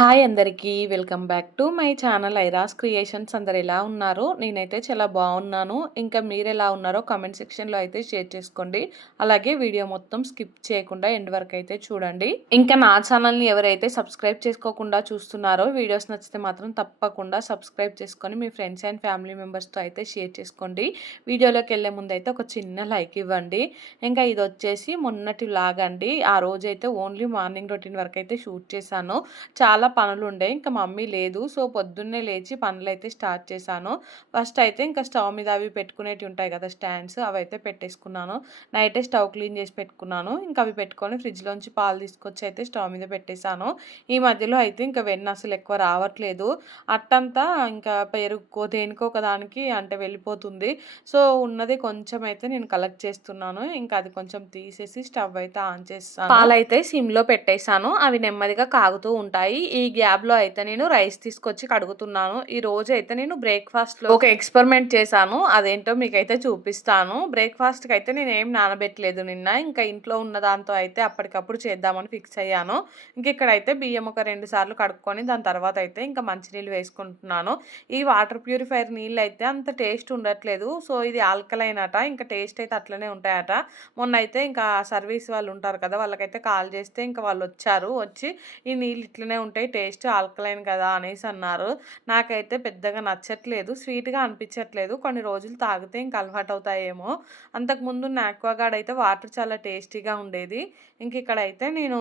Hi అందరికీ welcome back to my channel Airas creations. అందరు ఎలా ఉన్నారు? నేనైతే చాలా బాగున్నాను. ఇంకా మీరు ఎలా ఉన్నారో కమెంట్ సెక్షన్లో అయితే షేర్ చేసుకోండి. అలాగే వీడియో మొత్తం స్కిప్ చేయకుండా ఎండ్ వరకు అయితే చూడండి. ఇంకా నా ఛానల్ని ఎవరైతే సబ్స్క్రైబ్ చేసుకోకుండా చూస్తున్నారో వీడియోస్ నచ్చితే మాత్రం తప్పకుండా సబ్స్క్రైబ్ చేసుకొని మీ ఫ్రెండ్స్ అండ్ ఫ్యామిలీ మెంబర్స్తో అయితే షేర్ చేసుకోండి. వీడియోలోకి వెళ్ళే ముందు అయితే ఒక చిన్న లైక్ ఇవ్వండి. ఇంకా ఇది వచ్చేసి మొన్నటి లాగండి ఆ రోజైతే ఓన్లీ మార్నింగ్ రొటీన్ వరకు అయితే షూట్ చేశాను. చాలా పనులు ఉండే ఇంకా మమ్మీ లేదు. సో పొద్దున్నే లేచి పనులు అయితే స్టార్ట్ చేశాను. ఫస్ట్ అయితే ఇంకా స్టవ్ మీద అవి పెట్టుకునేవి ఉంటాయి కదా స్టాండ్స్ అవి అయితే పెట్టేసుకున్నాను. నైటే స్టవ్ క్లీన్ చేసి పెట్టుకున్నాను. ఇంకా అవి పెట్టుకొని ఫ్రిడ్జ్లోంచి పాలు తీసుకొచ్చి అయితే స్టవ్ మీద పెట్టేశాను. ఈ మధ్యలో అయితే ఇంకా వెన్న అసలు ఎక్కువ రావట్లేదు. అట్టంతా ఇంకా పెరుగుకో దేనికో ఒకదానికి అంటే వెళ్ళిపోతుంది. సో ఉన్నది కొంచెం అయితే నేను కలెక్ట్ చేస్తున్నాను. ఇంకా అది కొంచెం తీసేసి స్టవ్ అయితే ఆన్ చేస్తాను. పాలైతే సిమ్లో పెట్టేశాను. అవి నెమ్మదిగా కాగుతూ ఉంటాయి. ఈ గ్యాప్లో అయితే నేను రైస్ తీసుకొచ్చి కడుగుతున్నాను. ఈ రోజు అయితే నేను బ్రేక్ఫాస్ట్లో ఒక ఎక్స్పెరిమెంట్ చేశాను. అదేంటో మీకైతే చూపిస్తాను. బ్రేక్ఫాస్ట్కి అయితే నేను ఏం నానబెట్టలేదు నిన్న. ఇంకా ఇంట్లో ఉన్న దాంతో అయితే అప్పటికప్పుడు చేద్దామని ఫిక్స్ అయ్యాను. ఇంక ఇక్కడైతే బియ్యం ఒక రెండు సార్లు కడుక్కొని దాని తర్వాత అయితే ఇంకా మంచినీళ్ళు వేసుకుంటున్నాను. ఈ వాటర్ ప్యూరిఫైర్ నీళ్ళు అయితే అంత టేస్ట్ ఉండట్లేదు. సో ఇది ఆల్కలైన్ అట ఇంకా టేస్ట్ అయితే అట్లనే ఉంటాయట. మొన్న అయితే ఇంకా సర్వీస్ వాళ్ళు ఉంటారు కదా వాళ్ళకైతే కాల్ చేస్తే ఇంకా వాళ్ళు వచ్చారు. వచ్చి ఈ నీళ్ళు ఇట్లనే ఉంటాయి ఉంటాయి టేస్ట్ ఆల్కలైన్ కదా అనేసి అన్నారు. నాకైతే పెద్దగా నచ్చట్లేదు స్వీట్గా అనిపించట్లేదు. కొన్ని రోజులు తాగితే ఇంక అలవాటు అవుతాయేమో అంతకుముందు నాక్వాగాడ్ అయితే వాటర్ చాలా టేస్టీగా ఉండేది. ఇంక ఇక్కడైతే నేను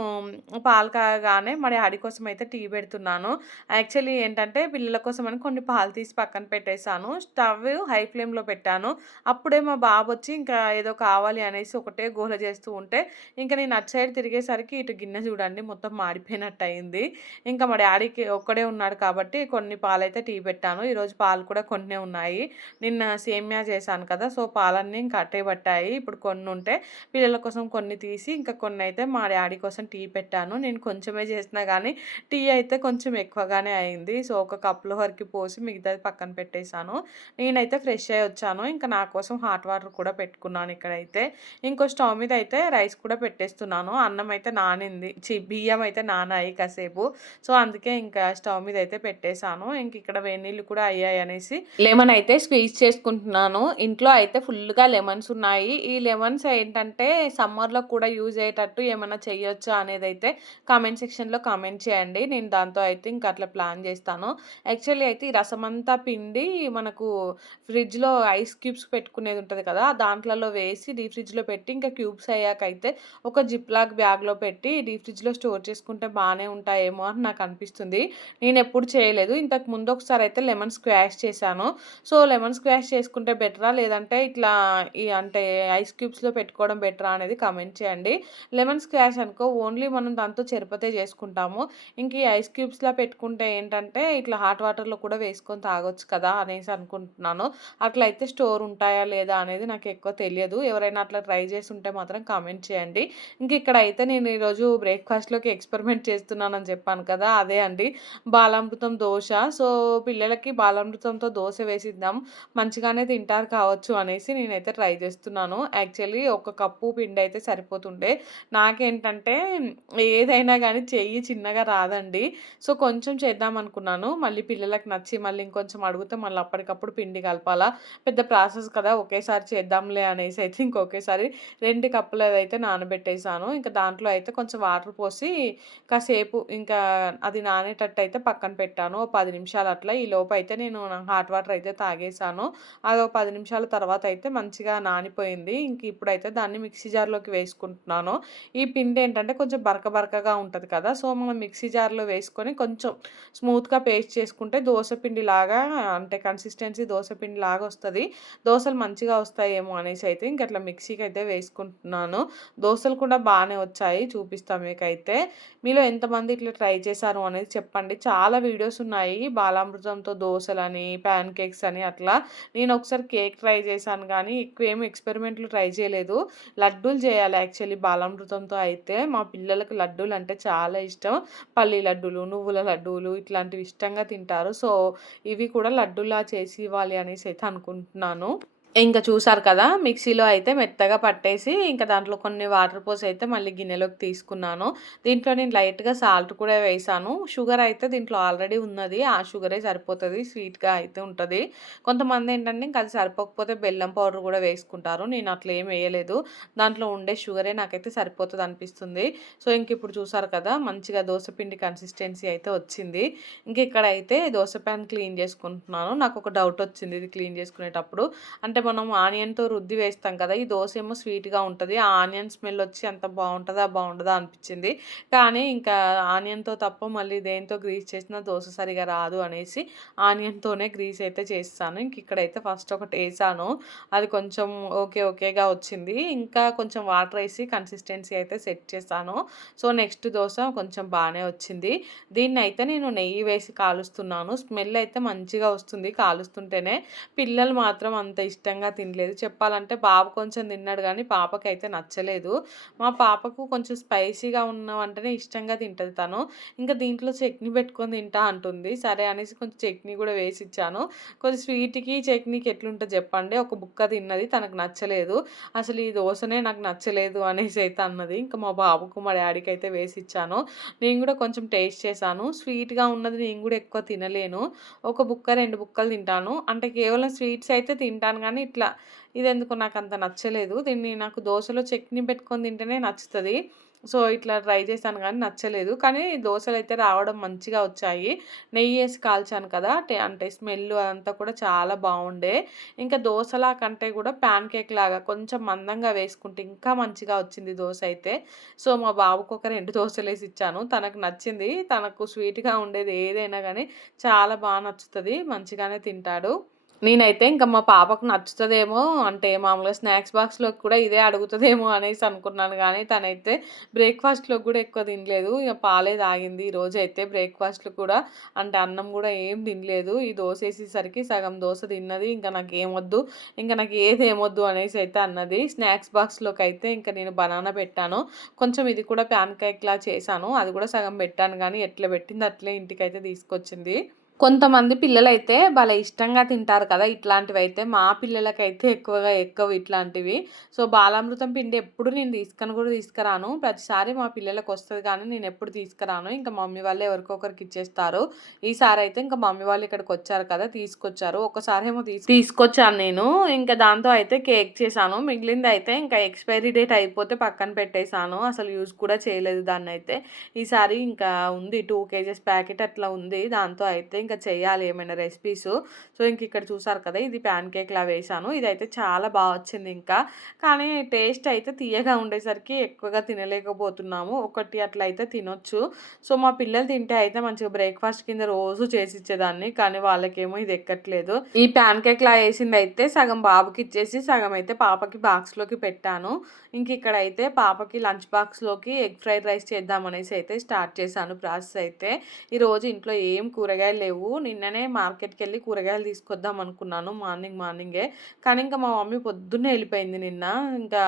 పాలు కాగానే మరి ఆడి కోసం అయితే టీ పెడుతున్నాను. యాక్చువల్లీ ఏంటంటే పిల్లల కోసం అని కొన్ని పాలు తీసి పక్కన పెట్టేశాను. స్టవ్ హై ఫ్లేమ్లో పెట్టాను. అప్పుడే మా బాబు వచ్చి ఇంకా ఏదో కావాలి అనేసి ఒకటే గోల చేస్తూ ఉంటే ఇంకా నేను అటు సైడ్ తిరిగేసరికి ఇటు గిన్నె చూడండి మొత్తం మాడిపోయినట్టు అయింది ఇంకా మా డాడీకి ఒక్కడే ఉన్నాడు కాబట్టి కొన్ని పాలైతే టీ పెట్టాను. ఈరోజు పాలు కూడా కొన్ని ఉన్నాయి. నిన్న సేమియా చేశాను కదా సో పాలన్నీ ఇంకా అట్టే పట్టాయి. ఇప్పుడు కొన్ని ఉంటే పిల్లల కోసం కొన్ని తీసి ఇంకా కొన్ని అయితే మా డాడీ కోసం టీ పెట్టాను. నేను కొంచెమే చేసినా కానీ టీ అయితే కొంచెం ఎక్కువగానే అయింది. సో ఒక కప్లో వరకు పోసి మిగతాది పక్కన పెట్టేశాను. నేనైతే ఫ్రెష్ అయ్యి వచ్చాను. ఇంకా నా కోసం హాట్ వాటర్ కూడా పెట్టుకున్నాను ఇక్కడైతే. ఇంకో స్టవ్ మీద అయితే రైస్ కూడా పెట్టేస్తున్నాను. అన్నం అయితే నానింది. చి బియ్యం అయితే నానాయి కాసేపు. సో అందుకే ఇంకా స్టవ్ మీద అయితే పెట్టేశాను. ఇంక ఇక్కడ వేడినీళ్ళు కూడా అయ్యాయి అనేసి లెమన్ అయితే స్క్వీజ్ చేసుకుంటున్నాను. ఇంట్లో అయితే ఫుల్గా లెమన్స్ ఉన్నాయి. ఈ లెమన్స్ ఏంటంటే సమ్మర్లో కూడా యూజ్ అయ్యేటట్టు ఏమైనా చేయొచ్చా అనేది అయితే కామెంట్ సెక్షన్లో కామెంట్ చేయండి. నేను దాంతో అయితే ఇంకా అట్లా ప్లాన్ చేస్తాను. యాక్చువల్లీ అయితే ఈ రసం అంతా పిండి మనకు ఫ్రిడ్జ్లో ఐస్ క్యూబ్స్ పెట్టుకునేది ఉంటుంది కదా దాంట్లలో వేసి డీ ఫ్రిడ్జ్లో పెట్టి ఇంకా క్యూబ్స్ అయ్యాక అయితే ఒక జిప్లాక్ బ్యాగ్లో పెట్టి డీ ఫ్రిడ్జ్లో స్టోర్ చేసుకుంటే బాగానే ఉంటాయేమో అని నాకు అనిపిస్తుంది నేను ఎప్పుడు చేయలేదు. ఇంతకు ముందు ఒకసారి అయితే లెమన్ స్క్వాష్ చేశాను. సో లెమన్ స్క్వాష్ చేసుకుంటే బెటరా? లేదంటే ఇట్లా ఈ అంటే ఐస్ క్యూబ్స్లో పెట్టుకోవడం బెటరా అనేది కమెంట్ చేయండి. లెమన్ స్క్వాష్ అనుకో ఓన్లీ మనం దాంతో చెరుపతే చేసుకుంటాము. ఇంక ఈ ఐస్ క్యూబ్స్లో పెట్టుకుంటే ఏంటంటే ఇట్లా హాట్ వాటర్లో కూడా వేసుకొని తాగొచ్చు కదా అనేసి అనుకుంటున్నాను. అట్లా అయితే స్టోర్ ఉంటాయా లేదా అనేది నాకు ఎక్కువ తెలియదు. ఎవరైనా అట్లా ట్రై చేసి ఉంటే మాత్రం కామెంట్ చేయండి. ఇంక ఇక్కడ అయితే నేను ఈరోజు బ్రేక్ఫాస్ట్లోకి ఎక్స్పెరిమెంట్ చేస్తున్నానని చెప్పాను కదా కదా! అదే అండి. బాలామృతం దోశ. సో పిల్లలకి బాలామృతంతో దోశ వేసిద్దాం. మంచిగానే తింటారు కావచ్చు అనేసి నేనైతే ట్రై చేస్తున్నాను. యాక్చువల్లీ ఒక కప్పు పిండి అయితే సరిపోతుండే. నాకేంటంటే ఏదైనా కానీ చెయ్యి చిన్నగా రాదండి. సో కొంచెం చేద్దాం అనుకున్నాను. మళ్ళీ పిల్లలకు నచ్చి మళ్ళీ ఇంకొంచెం అడిగితే మళ్ళీ అప్పటికప్పుడు పిండి కలపాలా. పెద్ద ప్రాసెస్ కదా! ఒకేసారి చేద్దాంలే అనేసి అయితే ఇంకొకేసారి రెండు కప్పులు అయితే నానబెట్టేసాను. ఇంకా దాంట్లో అయితే కొంచెం వాటర్ పోసి కాసేపు ఇంకా అది నానేటట్టు అయితే పక్కన పెట్టాను. ఓ పది నిమిషాలు అట్లా ఈ లోపు అయితే నేను హాట్ వాటర్ అయితే తాగేసాను అది ఒక పది నిమిషాల తర్వాత అయితే మంచిగా నానిపోయింది. ఇంక ఇప్పుడైతే దాన్ని మిక్సీ జార్లోకి వేసుకుంటున్నాను. ఈ పిండి ఏంటంటే కొంచెం బరక బరకగా ఉంటుంది కదా సో మనం మిక్సీ జార్లో వేసుకొని కొంచెం స్మూత్గా పేస్ట్ చేసుకుంటే దోశ పిండి లాగా అంటే కన్సిస్టెన్సీ దోశ పిండి లాగా వస్తుంది. దోశలు మంచిగా వస్తాయేమో అనేసి అయితే ఇంక అట్లా మిక్సీకి అయితే వేసుకుంటున్నాను. దోశలు కూడా బాగానే వచ్చాయి చూపిస్తాం మీకైతే. మీలో ఎంతమంది ఇట్లా ట్రై చేసి చేశారు అనేది చెప్పండి. చాలా వీడియోస్ ఉన్నాయి. బాలామృతంతో దోశలని ప్యాన్ కేక్స్ అని అట్లా. నేను ఒకసారి కేక్ ట్రై చేశాను కానీ ఎక్కువ ఏమి ఎక్స్పెరిమెంట్లు ట్రై చేయలేదు. లడ్డూలు చేయాలి యాక్చువల్లీ బాలామృతంతో అయితే. మా పిల్లలకు లడ్డూలు అంటే చాలా ఇష్టం. పల్లి లడ్డూలు నువ్వుల లడ్డూలు ఇట్లాంటివి ఇష్టంగా తింటారు. సో ఇవి కూడా లడ్డూలా చేసి ఇవ్వాలి అనేసి అయితే అనుకుంటున్నాను. ఇంకా చూసారు కదా మిక్సీలో అయితే మెత్తగా పట్టేసి ఇంకా దాంట్లో కొన్ని వాటర్ పోసి అయితే మళ్ళీ గిన్నెలోకి తీసుకున్నాను. దీంట్లో నేను లైట్గా సాల్ట్ కూడా వేసాను. షుగర్ అయితే దీంట్లో ఆల్రెడీ ఉన్నది. ఆ షుగరే సరిపోతుంది స్వీట్గా అయితే ఉంటుంది. కొంతమంది ఏంటంటే ఇంకా అది సరిపోకపోతే బెల్లం పౌడర్ కూడా వేసుకుంటారు. నేను అట్లా ఏం వేయలేదు. దాంట్లో ఉండే షుగరే నాకైతే సరిపోతుంది అనిపిస్తుంది. సో ఇంక ఇప్పుడు చూసారు కదా మంచిగా పిండి కన్సిస్టెన్సీ అయితే వచ్చింది. ఇంక ఇక్కడైతే దోశ ప్యాన్ క్లీన్ చేసుకుంటున్నాను. నాకు ఒక డౌట్ వచ్చింది ఇది క్లీన్ చేసుకునేటప్పుడు. అంటే అంటే మనం ఆనియన్తో రుద్ది వేస్తాం కదా ఈ దోశ ఏమో స్వీట్గా ఉంటుంది. ఆ ఆనియన్ స్మెల్ వచ్చి అంత బాగుంటుందా బాగుంటుందా అనిపించింది. కానీ ఇంకా ఆనియన్తో తప్ప మళ్ళీ దేంతో గ్రీస్ చేసినా దోశ సరిగా రాదు అనేసి ఆనియన్తోనే గ్రీస్ అయితే చేస్తాను. ఇంక ఇక్కడైతే ఫస్ట్ ఒకటి వేసాను. అది కొంచెం ఓకే ఓకేగా వచ్చింది. ఇంకా కొంచెం వాటర్ వేసి కన్సిస్టెన్సీ అయితే సెట్ చేస్తాను సో నెక్స్ట్ దోశ కొంచెం బాగానే వచ్చింది. దీన్ని అయితే నేను నెయ్యి వేసి కాలుస్తున్నాను. స్మెల్ అయితే మంచిగా వస్తుంది కాలుస్తుంటేనే. పిల్లలు మాత్రం అంత ఇష్టం ఇష్టంగా తినలేదు. చెప్పాలంటే బాబు కొంచెం తిన్నాడు కానీ పాపకి అయితే నచ్చలేదు. మా పాపకు కొంచెం స్పైసీగా ఉన్న వంటనే ఇష్టంగా తింటుంది తను. ఇంకా దీంట్లో చట్నీ పెట్టుకొని తింటా అంటుంది. సరే అనేసి కొంచెం చట్నీ కూడా వేసి ఇచ్చాను కొంచెం స్వీట్కి చట్నీకి ఎట్లుంటుంది చెప్పండి. ఒక బుక్క తిన్నది తనకు నచ్చలేదు. అసలు ఈ దోశనే నాకు నచ్చలేదు అనేసి అయితే అన్నది. ఇంకా మా బాబుకు మా డాడీకి అయితే వేసి ఇచ్చాను నేను కూడా కొంచెం టేస్ట్ చేశాను. స్వీట్గా ఉన్నది నేను కూడా ఎక్కువ తినలేను. ఒక బుక్క రెండు బుక్కలు తింటాను. అంటే కేవలం స్వీట్స్ అయితే తింటాను కానీ కానీ ఇట్లా ఇది ఎందుకు నాకు అంత నచ్చలేదు. దీన్ని నాకు దోశలో చట్నీ పెట్టుకొని తింటేనే నచ్చుతుంది. సో ఇట్లా ట్రై చేశాను కానీ నచ్చలేదు. కానీ దోశలు అయితే రావడం మంచిగా వచ్చాయి. నెయ్యి వేసి కాల్చాను కదా అంటే స్మెల్ అదంతా కూడా చాలా బాగుండే. ఇంకా దోశలా కంటే కూడా ప్యాన్ కేక్ లాగా కొంచెం మందంగా వేసుకుంటే ఇంకా మంచిగా వచ్చింది దోశ అయితే. సో మా బాబుకు ఒక రెండు దోశలు వేసి ఇచ్చాను. తనకు నచ్చింది. తనకు స్వీట్గా ఉండేది ఏదైనా కానీ చాలా బాగా నచ్చుతుంది. మంచిగానే తింటాడు. నేనైతే ఇంకా మా పాపకు నచ్చుతుందేమో అంటే మామూలుగా స్నాక్స్ బాక్స్లోకి కూడా ఇదే అడుగుతుందేమో అనేసి అనుకున్నాను. కానీ తనైతే బ్రేక్ఫాస్ట్లో కూడా ఎక్కువ తినలేదు. ఇక పాలే తాగింది. ఈరోజు అయితే బ్రేక్ఫాస్ట్లో కూడా అంటే అన్నం కూడా ఏం తినలేదు. ఈ దోశ వేసేసరికి సగం దోశ తిన్నది. ఇంకా నాకు ఏమొద్దు ఇంకా నాకు ఏది ఏమొద్దు అనేసి అయితే అన్నది. స్నాక్స్ బాక్స్లోకి అయితే ఇంకా నేను బనానా పెట్టాను. కొంచెం ఇది కూడా ప్యాన్ కేక్లా చేశాను. అది కూడా సగం పెట్టాను. కానీ ఎట్లా పెట్టింది అట్లే ఇంటికైతే తీసుకొచ్చింది. కొంతమంది పిల్లలైతే భలే ఇష్టంగా తింటారు కదా ఇట్లాంటివి అయితే మా పిల్లలకైతే ఎక్కువగా ఎక్కువ ఇట్లాంటివి. సో బాలామృతం పిండి ఎప్పుడు నేను తీసుకొని కూడా తీసుకురాను. ప్రతిసారి మా పిల్లలకు వస్తుంది కానీ నేను ఎప్పుడు తీసుకురాను. ఇంకా మమ్మీ వాళ్ళు ఎవరికొకరికి ఇచ్చేస్తారు. ఈసారి అయితే ఇంకా మమ్మీ వాళ్ళు ఇక్కడికి వచ్చారు కదా తీసుకొచ్చారు. ఒకసారి ఏమో తీసుకొచ్చాను నేను. ఇంకా దాంతో అయితే కేక్ చేశాను. మిగిలింది అయితే ఇంకా ఎక్స్పైరీ డేట్ అయిపోతే పక్కన పెట్టేశాను. అసలు యూజ్ కూడా చేయలేదు దాన్ని అయితే ఈసారి ఇంకా ఉంది టూ కేజెస్ ప్యాకెట్ అట్లా ఉంది. దాంతో అయితే ఇంకా చేయాలి ఏమైనా రెసిపీస్ సో ఇంక ఇక్కడ చూసారు కదా ఇది ప్యాన్ కేక్లా వేసాను ఇదైతే చాలా బాగా వచ్చింది ఇంకా. కానీ టేస్ట్ అయితే తీయగా ఉండేసరికి ఎక్కువగా తినలేకపోతున్నాము. ఒకటి అట్లా అయితే తినొచ్చు. సో మా పిల్లలు తింటే అయితే మంచిగా బ్రేక్ఫాస్ట్ కింద రోజు చేసి ఇచ్చేదాన్ని. కానీ వాళ్ళకేమో ఇది ఎక్కట్లేదు. ఈ ప్యాన్ కేక్లా వేసింది అయితే సగం బాబుకి ఇచ్చేసి సగం అయితే పాపకి బాక్స్లోకి పెట్టాను. ఇంక ఇక్కడ అయితే పాపకి లంచ్ బాక్స్లోకి ఎగ్ ఫ్రైడ్ రైస్ చేద్దామనేసి అయితే స్టార్ట్ చేశాను ప్రాసెస్ అయితే. ఈరోజు ఇంట్లో ఏం కూరగాయలు లేవు. లేవు. నిన్ననే మార్కెట్కి వెళ్ళి కూరగాయలు తీసుకొద్దాం అనుకున్నాను మార్నింగ్ మార్నింగే. కానీ ఇంకా మా మమ్మీ పొద్దున్నే వెళ్ళిపోయింది నిన్న. ఇంకా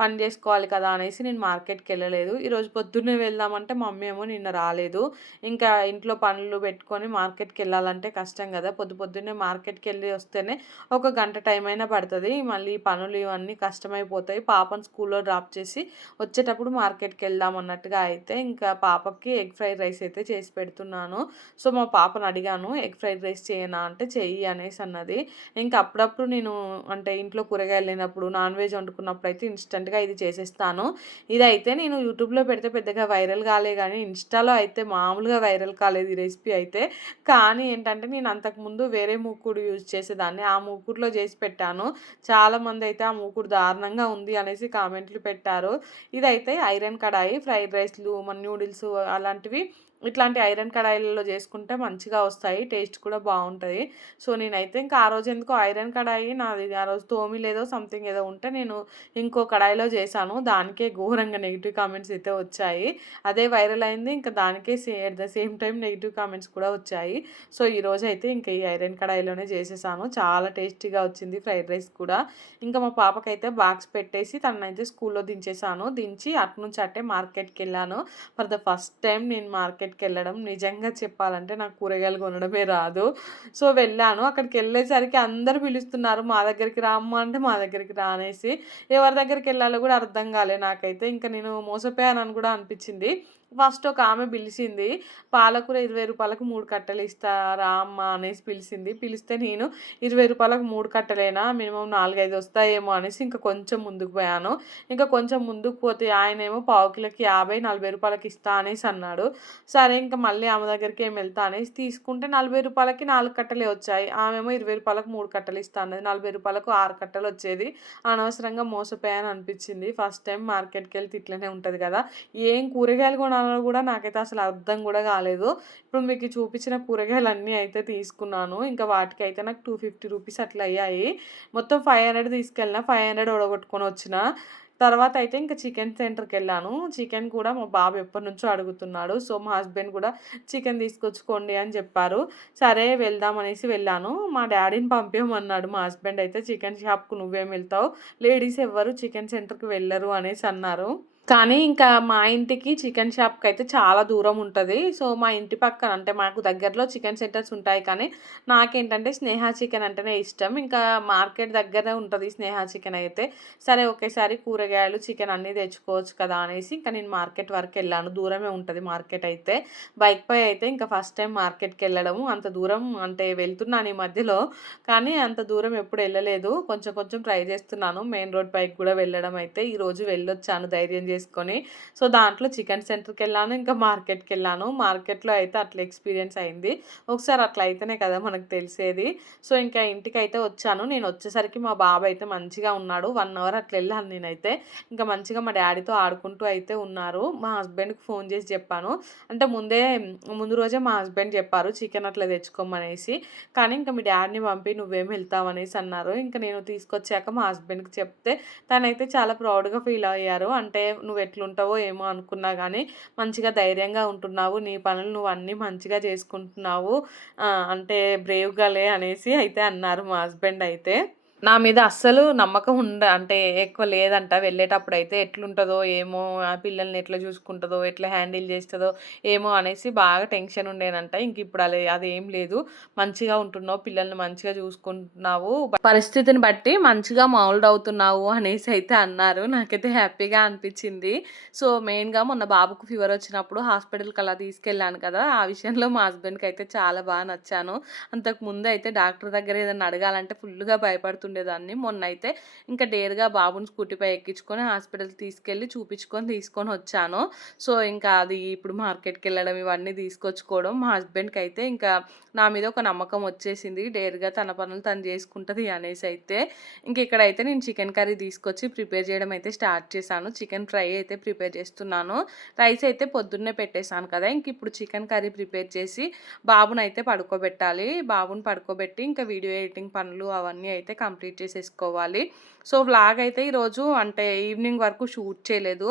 పని చేసుకోవాలి కదా అనేసి నేను మార్కెట్కి వెళ్ళలేదు. ఈరోజు పొద్దున్నే వెళ్దామంటే మమ్మీ ఏమో నిన్న రాలేదు. ఇంకా ఇంట్లో పనులు పెట్టుకొని మార్కెట్కి వెళ్ళాలంటే కష్టం కదా. పొద్దు పొద్దున్నే మార్కెట్కి వెళ్ళి వస్తేనే ఒక గంట టైం అయినా పడుతుంది. మళ్ళీ పనులు ఇవన్నీ కష్టమైపోతాయి. పాపను స్కూల్లో డ్రాప్ చేసి వచ్చేటప్పుడు మార్కెట్కి వెళ్దాం అన్నట్టుగా అయితే ఇంకా పాపకి ఎగ్ ఫ్రైడ్ రైస్ అయితే చేసి పెడుతున్నాను. సో మా పాపను అడిగాను. అడిగాను ఎగ్ ఫ్రైడ్ రైస్ చేయనా అంటే చెయ్యి అనేసి అన్నది. ఇంకా అప్పుడప్పుడు నేను అంటే ఇంట్లో కూరగాయలు లేనప్పుడు నాన్ వెజ్ వండుకున్నప్పుడు అయితే ఇన్స్టెంట్గా ఇది చేసేస్తాను. ఇదైతే నేను యూట్యూబ్లో పెడితే పెద్దగా వైరల్ కాలే కానీ ఇన్స్టాలో అయితే మామూలుగా వైరల్ కాలేదు ఈ రెసిపీ అయితే. కానీ ఏంటంటే నేను అంతకుముందు వేరే మూకుడు యూజ్ చేసేదాన్ని. ఆ మూకుడులో చేసి పెట్టాను. చాలామంది అయితే ఆ మూకుడు దారుణంగా ఉంది అనేసి కామెంట్లు పెట్టారు. ఇదైతే ఐరన్ కడాయి ఫ్రైడ్ రైస్లు మన న్యూడిల్స్ అలాంటివి ఇట్లాంటి ఐరన్ కడాయిలలో చేసుకుంటే మంచిగా వస్తాయి టేస్ట్ కూడా బాగుంటుంది. సో నేనైతే ఇంకా ఆ రోజు ఎందుకో ఐరన్ కడాయి నాది ఆ రోజు తోమి లేదో సంథింగ్ ఏదో ఉంటే నేను ఇంకో కడాయిలో చేశాను. దానికే ఘోరంగా నెగిటివ్ కామెంట్స్ అయితే వచ్చాయి. అదే వైరల్ అయింది ఇంకా దానికే సే the same time negative comments కూడా వచ్చాయి. సో ఈరోజు అయితే ఇంకా ఈ ఐరన్ కడాయిలోనే చేసేసాను. చాలా టేస్టీగా వచ్చింది ఫ్రైడ్ రైస్ కూడా. ఇంకా మా పాపకైతే బాక్స్ పెట్టేసి తనైతే స్కూల్లో దించేసాను. దించి అటు నుంచి అట్టే మార్కెట్కి వెళ్ళాను. ఫర్ ద ఫస్ట్ టైం నేను మార్కెట్ మార్కెట్‌కెళ్ళడం. నిజంగా చెప్పాలంటే నాకు కూరగాయలు కొనడమే రాదు. సో, వెళ్ళాను. అక్కడికి వెళ్ళేసరికి అందరూ పిలుస్తున్నారు. మా దగ్గరికి రామ్మ అంటే మా దగ్గరికి రానేసి ఎవరి దగ్గరికి వెళ్ళాలో కూడా అర్థం కాలే నాకైతే. ఇంక నేను మోసపోయానని కూడా అనిపించింది ఫస్ట్ ఒక ఆమె పిలిచింది. పాలకూర ఇరవై రూపాయలకు మూడు కట్టలు ఇస్తా రా అమ్మ అనేసి పిలిచింది. పిలిస్తే నేను ఇరవై రూపాయలకు మూడు కట్టలేనా? మినిమం నాలుగైదు వస్తాయేమో అనేసి ఇంకా కొంచెం ముందుకు పోయాను. ఇంకా కొంచెం ముందుకు పోతే ఆయనేమో పావు కిలోకి 50, 40 ఇస్తా అనేసి అన్నాడు. సరే ఇంక మళ్ళీ ఆమె దగ్గరికి ఏం వెళ్తా అనేసి తీసుకుంటే నలభై రూపాయలకి నాలుగు కట్టలే వచ్చాయి. ఆమెమో ఇరవై రూపాయలకు మూడు కట్టలు ఇస్తా అన్నది. నలభై రూపాయలకు ఆరు కట్టలు వచ్చేది. అనవసరంగా మోసపోయాను అనిపించింది ఫస్ట్ టైం మార్కెట్కి వెళ్తే ఇట్లనే ఉంటుంది కదా ఏం కూరగాయలు కొనాలి కూడా నాకైతే అసలు అర్థం కూడా కాలేదు ఇప్పుడు మీకు చూపించిన కూరగాయలన్నీ అయితే తీసుకున్నాను. ఇంకా వాటికి అయితే నాకు టూ ఫిఫ్టీ రూపీస్ అట్లా అయ్యాయి. మొత్తం ఫైవ్ హండ్రెడ్ తీసుకెళ్ళిన ఫైవ్ హండ్రెడ్ ఒడగొట్టుకొని వచ్చిన. తర్వాత అయితే ఇంక చికెన్ సెంటర్కి వెళ్ళాను చికెన్ కూడా మా బాబు ఎప్పటి నుంచో అడుగుతున్నాడు. సో, మా హస్బెండ్ కూడా చికెన్ తీసుకొచ్చుకోండి అని చెప్పారు. సరే వెళ్దాం అనేసి వెళ్ళాను. మా డాడీని పంపేమన్నాడు మా హస్బెండ్ అయితే చికెన్ షాప్‌కు నువ్వేం వెళ్తావు? లేడీస్ ఎవ్వరు చికెన్ సెంటర్‌కి వెళ్ళరు అనేసి అన్నారు. కానీ ఇంకా మా ఇంటికి చికెన్ షాప్కి అయితే చాలా దూరం ఉంటుంది సో, మా ఇంటి పక్కన అంటే మాకు దగ్గరలో చికెన్ సెంటర్స్ ఉంటాయి కానీ, నాకేంటంటే స్నేహ చికెన్ అంటేనే ఇష్టం. ఇంకా మార్కెట్ దగ్గరే ఉంటుంది స్నేహ చికెన్ అయితే. సరే ఒకేసారి కూరగాయలు, చికెన్ అన్నీ తెచ్చుకోవచ్చు కదా! అనేసి ఇంకా నేను మార్కెట్ వరకెళ్ళాను. దూరమే ఉంటుంది మార్కెట్ అయితే. బైక్‌పై అయితే ఇంకా ఫస్ట్ టైం మార్కెట్కి వెళ్ళడము అంత దూరం అంటే వెళ్తున్నాను ఈ మధ్యలో. కానీ అంత దూరం ఎప్పుడు వెళ్ళలేదు కొంచెం కొంచెం ట్రై చేస్తున్నాను. మెయిన్ రోడ్ పైకి కూడా వెళ్ళడం అయితే ఈరోజు వెళ్ళొచ్చాను ధైర్యం చేసి చేసుకొని. సో, దాంట్లో చికెన్ సెంటర్కి వెళ్ళాను ఇంకా మార్కెట్కి వెళ్ళాను మార్కెట్‌లో అయితే అట్లా ఎక్స్‌పీరియన్స్ అయింది. ఒకసారి అట్లా అయితేనే కదా మనకు తెలిసేది. సో, ఇంకా ఇంటికి అయితే వచ్చాను. నేను వచ్చేసరికి మా బాబు అయితే మంచిగా ఉన్నాడు. వన్ అవర్ అట్లా వెళ్ళాను నేనైతే. ఇంకా మంచిగా మా డాడీతో ఆడుకుంటూ అయితే ఉన్నారు. మా హస్బెండ్‌కి ఫోన్ చేసి చెప్పాను. అంటే ముందే ముందు రోజే మా హస్బెండ్ చెప్పారు చికెన్ అట్లా తెచ్చుకోమనేసి. కానీ ఇంకా మీ డాడీని పంపి నువ్వేం వెళ్తావు అనేసి అన్నారు. ఇంకా నేను తీసుకొచ్చాక మా హస్బెండ్‌కి చెప్తే తనైతే చాలా ప్రౌడ్‌గా ఫీల్ అయ్యారు. అంటే నువ్వు ఎట్లుంటావో ఏమో అనుకున్నా కానీ మంచిగా ధైర్యంగా ఉంటున్నావు. నీ పనులు నువ్వు అన్నీ మంచిగా చేసుకుంటున్నావు. అంటే అంటే బ్రేవ్‌గాలే అనేసి అయితే అన్నారు మా హస్బెండ్ అయితే. నా మీద అస్సలు నమ్మకం ఉండ అంటే ఎక్కువ లేదంట. వెళ్ళేటప్పుడు అయితే ఎట్లుంటుందో ఏమో! ఆ పిల్లల్ని ఎట్లా చూసుకుంటుందో ఎట్లా హ్యాండిల్ చేస్తుందో ఏమో అనేసి బాగా టెన్షన్ ఉండేనంట. ఇంక ఇప్పుడు అలే అదేం లేదు. మంచిగా ఉంటున్నావు. పిల్లల్ని మంచిగా చూసుకుంటున్నావు. పరిస్థితిని బట్టి మంచిగా మౌల్డ్ అవుతున్నావు అనేసి అయితే అన్నారు. నాకైతే హ్యాపీగా అనిపించింది సో, మెయిన్‌గా మొన్న బాబుకు ఫీవర్ వచ్చినప్పుడు హాస్పిటల్‌కి అలా తీసుకెళ్ళాను కదా! ఆ విషయంలో మా హస్బెండ్‌కి అయితే చాలా బాగా నచ్చాను. అంతకు ముందు అయితే డాక్టర్ దగ్గర ఏదైనా అడగాలంటే ఉండేదాన్ని మొన్న మొన్నైతే ఇంకా డేర్‌గా బాబుని స్కూటీపై ఎక్కించుకొని హాస్పిటల్‌కి తీసుకెళ్ళి చూపించుకొని తీసుకొని వచ్చాను. సో, ఇంకా అది ఇప్పుడు మార్కెట్కి వెళ్ళడం ఇవన్నీ తీసుకొచ్చుకోవడం మా హస్బెండ్‌కి అయితే ఇంకా నా మీద ఒక నమ్మకం వచ్చేసింది. డేర్‌గా తన పనులు తను చేసుకుంటుంది అనేసి అయితే. ఇంక ఇక్కడైతే నేను చికెన్ కర్రీ తీసుకొచ్చి ప్రిపేర్ చేయడం అయితే స్టార్ట్ చేశాను. చికెన్ ఫ్రై అయితే ప్రిపేర్ చేస్తున్నాను. రైస్ అయితే పొద్దున్నే పెట్టేశాను కదా! ఇంక ఇప్పుడు చికెన్ కర్రీ ప్రిపేర్ చేసి బాబునైతే పడుకోబెట్టాలి. బాబుని పడుకోబెట్టి ఇంకా వీడియో ఎడిటింగ్ పనులు అవన్నీ అయితే కంప్లీట్ కంప్లీట్ చేసేసుకోవాలి. సో, వ్లాగ్ అయితే ఈరోజు అంటే ఈవినింగ్ వరకు షూట్ చేయలేదు.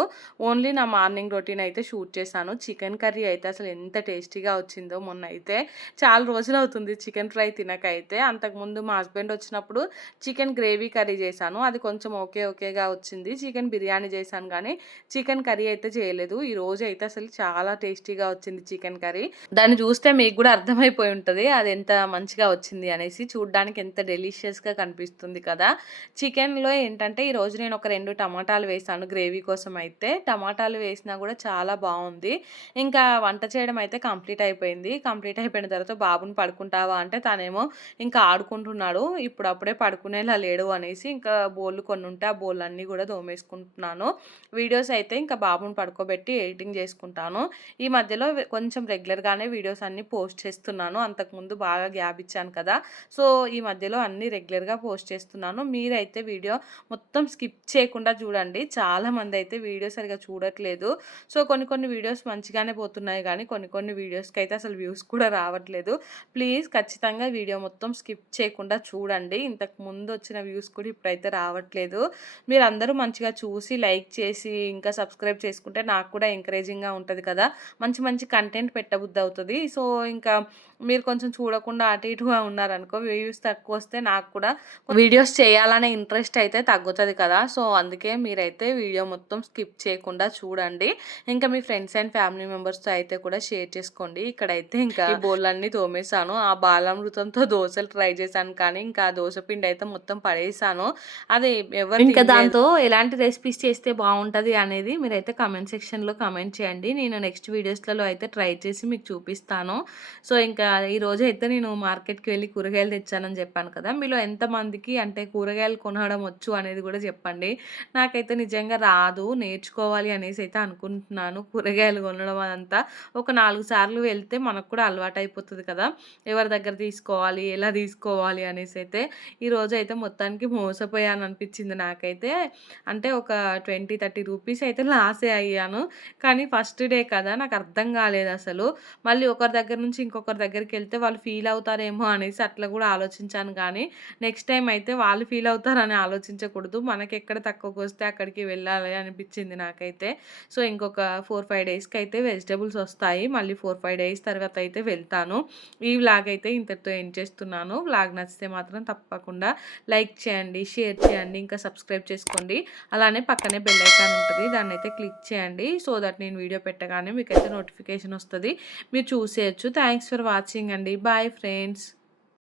ఓన్లీ నా మార్నింగ్ రొటీన్ అయితే షూట్ చేశాను. చికెన్ కర్రీ అయితే అసలు ఎంత టేస్టీగా వచ్చిందో మొన్న అయితే చాలా రోజులవుతుంది చికెన్ ఫ్రై తినకైతే అంతకుముందు మా హస్బెండ్ వచ్చినప్పుడు చికెన్ గ్రేవీ కర్రీ చేశాను. అది కొంచెం ఓకే ఓకేగా వచ్చింది. చికెన్ బిర్యానీ చేశాను కానీ చికెన్ కర్రీ అయితే చేయలేదు. ఈరోజు అయితే అసలు చాలా టేస్టీగా వచ్చింది చికెన్ కర్రీ. దాన్ని చూస్తే మీకు కూడా అర్థమైపోయి ఉంటుంది అది ఎంత మంచిగా వచ్చింది అనేసి. చూడడానికి ఎంత డెలిషియస్గా కనిపిస్తుంది కదా! చికెన్‌లో ఏంటంటే ఈరోజు నేను ఒక రెండు టమాటాలు వేసాను గ్రేవీ కోసం అయితే. టమాటాలు వేసినా కూడా చాలా బాగుంది ఇంకా వంట చేయడం అయితే కంప్లీట్ అయిపోయింది. కంప్లీట్ అయిపోయిన తర్వాత బాబుని పడుకుంటావా అంటే తనేమో ఇంకా ఆడుకుంటున్నాడు. ఇప్పుడు అప్పుడే పడుకునేలా లేడు అనేసి ఇంకా బోళ్ళు కొన్ని ఉంటే ఆ బోళ్ళన్నీ కూడా దోమేసుకుంటున్నాను వీడియోస్ అయితే ఇంకా బాబుని పడుకోబెట్టి ఎడిటింగ్ చేసుకుంటాను. ఈ మధ్యలో కొంచెం రెగ్యులర్‌గానే వీడియోస్ అన్నీ పోస్ట్ చేస్తున్నాను. అంతకుముందు బాగా గ్యాప్ ఇచ్చాను కదా! సో, ఈ మధ్యలో అన్నీ రెగ్యులర్‌గా పోస్ట్ చేస్తున్నాను. మీరైతే వీడియో మొత్తం స్కిప్ చేయకుండా చూడండి. చాలామంది అయితే వీడియో సరిగా చూడట్లేదు. సో, కొన్ని కొన్ని వీడియోస్ మంచిగానే పోతున్నాయి కానీ కొన్ని కొన్ని వీడియోస్‌కి అయితే అసలు వ్యూస్ కూడా రావట్లేదు. ప్లీజ్ ఖచ్చితంగా వీడియో మొత్తం స్కిప్ చేయకుండా చూడండి. ఇంతకు ముందు వచ్చిన వ్యూస్ కూడా ఇప్పుడైతే రావట్లేదు. మీరందరూ మంచిగా చూసి, లైక్ చేసి, ఇంకా సబ్స్క్రైబ్ చేసుకుంటే నాకు కూడా ఎంకరేజింగ్‌గా ఉంటుంది కదా! మంచి మంచి కంటెంట్ పెట్టబుద్దవుతది. సో, ఇంకా మీరు కొంచెం చూడకుండా అటు ఇటుగా ఉన్నారనుకో వ్యూస్ తక్కువొస్తే నాకు కూడా వీడియోస్ చేయాలనే ఇంట్రెస్ట్ అయితే తగ్గుతుంది కదా. సో అందుకే మీరైతే వీడియో మొత్తం స్కిప్ చేయకుండా చూడండి. ఇంకా మీ ఫ్రెండ్స్ అండ్ ఫ్యామిలీ మెంబర్స్తో అయితే కూడా షేర్ చేసుకోండి. ఇక్కడైతే ఇంకా బోళ్ళన్నీ తోమేశాను. ఆ బాలామృతంతో దోశలు ట్రై చేశాను కానీ ఇంకా దోశ పిండి అయితే మొత్తం పడేసాను అది ఎవరు ఇంకా దాంతో ఎలాంటి రెసిపీస్ చేస్తే బాగుంటుంది అనేది మీరైతే కమెంట్ సెక్షన్లో కమెంట్ చేయండి. నేను నెక్స్ట్ వీడియోస్లలో అయితే ట్రై చేసి మీకు చూపిస్తాను. సో ఇంకా ఈరోజు అయితే నేను మార్కెట్కి వెళ్ళి కూరగాయలు తెచ్చానని చెప్పాను కదా! మీలో ఎంతమందికి అంటే కూరగాయలు కొనడం వచ్చు అనేది కూడా చెప్పండి. నాకైతే నిజంగా రాదు నేర్చుకోవాలి అనేసి అయితే అనుకుంటున్నాను కూరగాయలు కొనడం అదంతా. ఒక నాలుగు సార్లు వెళ్తే మనకు కూడా అలవాటు అయిపోతుంది కదా! ఎవరి దగ్గర తీసుకోవాలి ఎలా తీసుకోవాలి అనేసి అయితే. ఈరోజు అయితే మొత్తానికి మోసపోయాను అనిపించింది నాకైతే. అంటే ఒక ట్వంటీ థర్టీ రూపీస్ అయితే లాసే అయ్యాను. కానీ ఫస్ట్ డే కదా! నాకు అర్థం కాలేదు అసలు. మళ్ళీ ఒకరి దగ్గర నుంచి ఇంకొకరి దగ్గర దగ్గరికి వెళ్తే వాళ్ళు ఫీల్ అవుతారేమో అనేసి అట్లా కూడా ఆలోచించాను. కానీ నెక్స్ట్ టైం అయితే వాళ్ళు ఫీల్ అవుతారని ఆలోచించకూడదు. మనకి ఎక్కడ తక్కువకి వస్తే అక్కడికి వెళ్ళాలి అనిపించింది నాకైతే. సో ఇంకొక ఫోర్ ఫైవ్ డేస్కి అయితే వెజిటేబుల్స్ వస్తాయి. మళ్ళీ ఫోర్ ఫైవ్ డేస్ తర్వాత అయితే వెళ్తాను. ఈ వ్లాగ్ అయితే ఇంతటితో ఏం చేస్తున్నాను. వ్లాగ్ నచ్చితే మాత్రం తప్పకుండా లైక్ చేయండి షేర్ చేయండి ఇంకా సబ్స్క్రైబ్ చేసుకోండి. అలానే పక్కనే బెల్ ఐకాన్ ఉంటుంది. దాన్ని అయితే క్లిక్ చేయండి. సో దట్ నేను వీడియో పెట్టగానే మీకైతే నోటిఫికేషన్ వస్తుంది. మీరు చూసేయచ్చు. థ్యాంక్స్ ఫర్ వాచింగ్ అండి. Bye friends.